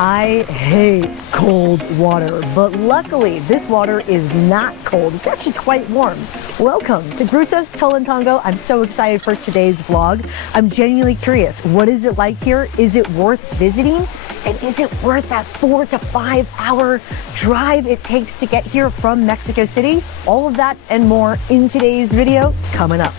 I hate cold water, but luckily this water is not cold. It's actually quite warm. Welcome to Grutas Tolantongo. I'm so excited for today's vlog. I'm genuinely curious. What is it like here? Is it worth visiting? And is it worth that 4 to 5 hour drive it takes to get here from Mexico City? All of that and more in today's video coming up.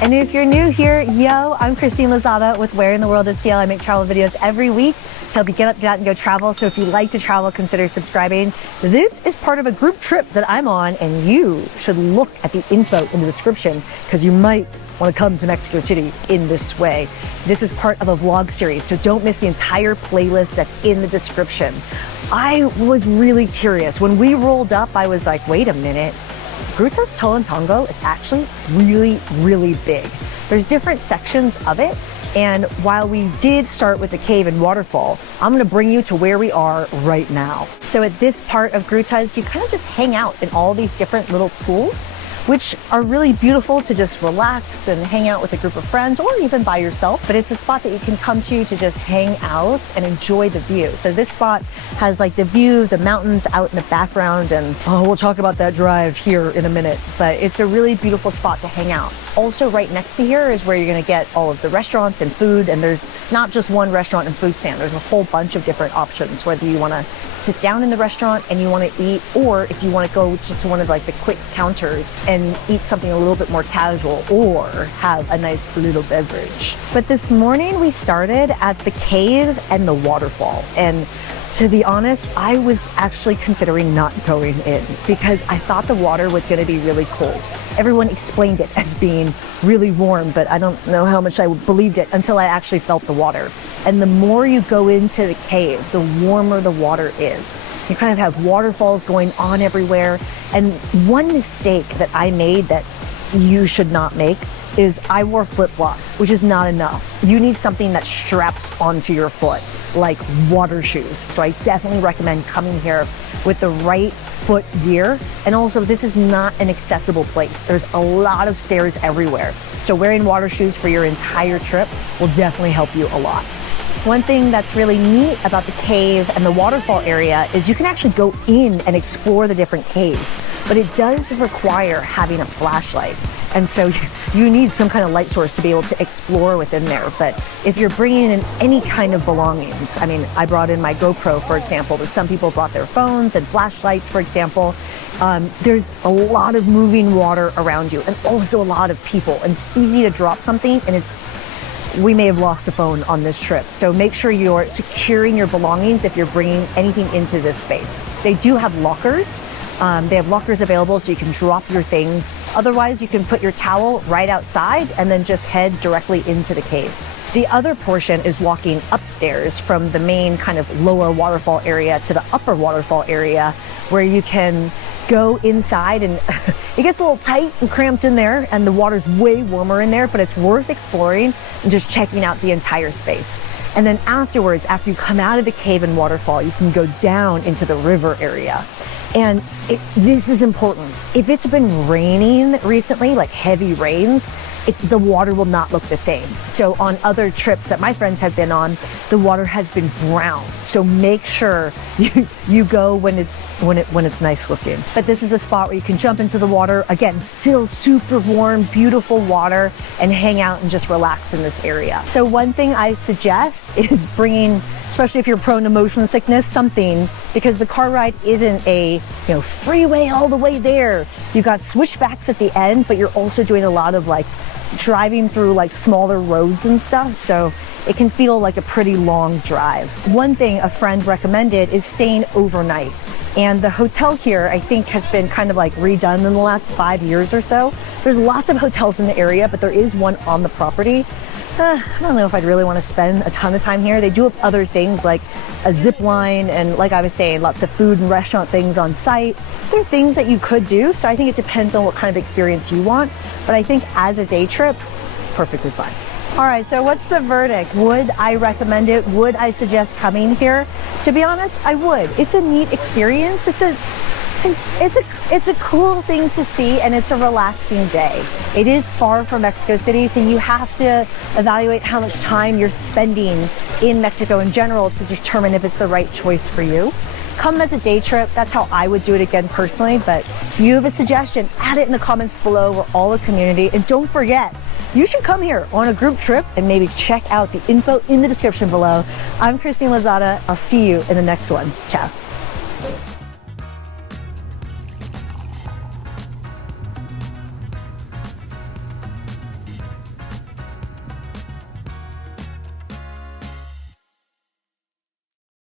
And if you're new here, yo, I'm Christine Lozada with Where in the World is CL. I make travel videos every week to help you get up, get out, and go travel. So if you like to travel, consider subscribing. This is part of a group trip that I'm on, and you should look at the info in the description because you might want to come to Mexico City in this way. This is part of a vlog series, so don't miss the entire playlist that's in the description. I was really curious. When we rolled up, I was like, wait a minute. Grutas Tolantongo is actually really, really big. There's different sections of it, and while we did start with the cave and waterfall, I'm gonna bring you to where we are right now. So at this part of Grutas, you kind of just hang out in all these different little pools, which are really beautiful to just relax and hang out with a group of friends or even by yourself. But it's a spot that you can come to just hang out and enjoy the view. So this spot has like the view of the mountains out in the background, and we'll talk about that drive here in a minute. But it's a really beautiful spot to hang out. Also right next to here is where you're gonna get all of the restaurants and food, and there's not just one restaurant and food stand, there's a whole bunch of different options, whether you wanna sit down in the restaurant and you wanna eat, or if you wanna go just to one of like the quick counters and eat something a little bit more casual or have a nice little beverage. But this morning we started at the cave and the waterfall, and to be honest, I was actually considering not going in because I thought the water was going to be really cold. Everyone explained it as being really warm, but I don't know how much I believed it until I actually felt the water. And the more you go into the cave, the warmer the water is. You kind of have waterfalls going on everywhere. And one mistake that I made that you should not make is I wore flip-flops, which is not enough. You need something that straps onto your foot, like water shoes. So I definitely recommend coming here with the right foot gear. And also, this is not an accessible place. There's a lot of stairs everywhere. So wearing water shoes for your entire trip will definitely help you a lot. One thing that's really neat about the cave and the waterfall area is you can actually go in and explore the different caves, but it does require having a flashlight. And so you need some kind of light source to be able to explore within there. But if you're bringing in any kind of belongings, I mean, I brought in my GoPro, for example, but some people brought their phones and flashlights, for example. There's a lot of moving water around you and also a lot of people, and it's easy to drop something, and we may have lost a phone on this trip. So make sure you're securing your belongings if you're bringing anything into this space. They do have lockers. They have lockers available so you can drop your things. Otherwise, you can put your towel right outside and then just head directly into the caves. The other portion is walking upstairs from the main kind of lower waterfall area to the upper waterfall area, where you can go inside, and it gets a little tight and cramped in there, and the water's way warmer in there, but it's worth exploring and just checking out the entire space. And then afterwards, after you come out of the cave and waterfall, you can go down into the river area. And this is important. If it's been raining recently, like heavy rains, the water will not look the same. So on other trips that my friends have been on, the water has been brown. So make sure you go when it's nice looking. But this is a spot where you can jump into the water. Again, still super warm, beautiful water, and hang out and just relax in this area. So one thing I suggest is bringing, especially if you're prone to motion sickness, something, because the car ride isn't a freeway all the way there. You've got switchbacks at the end, but you're also doing a lot of like driving through like smaller roads and stuff, so it can feel like a pretty long drive. One thing a friend recommended is staying overnight, and the hotel here I think has been kind of like redone in the last 5 years or so. There's lots of hotels in the area, but there is one on the property. I don't know if I'd really want to spend a ton of time here. They do have other things like a zip line and, like I was saying, lots of food and restaurant things on site. There are things that you could do, so I think it depends on what kind of experience you want. But I think as a day trip, perfectly fine. All right, so what's the verdict? Would I recommend it? Would I suggest coming here? To be honest, I would. It's a neat experience. It's a It's a cool thing to see, and it's a relaxing day. It is far from Mexico City, so you have to evaluate how much time you're spending in Mexico in general to determine if it's the right choice for you. Come as a day trip. That's how I would do it again personally, but if you have a suggestion, add it in the comments below. We're all a community, and don't forget, you should come here on a group trip and maybe check out the info in the description below. I'm Christine Lozada. I'll see you in the next one. Ciao.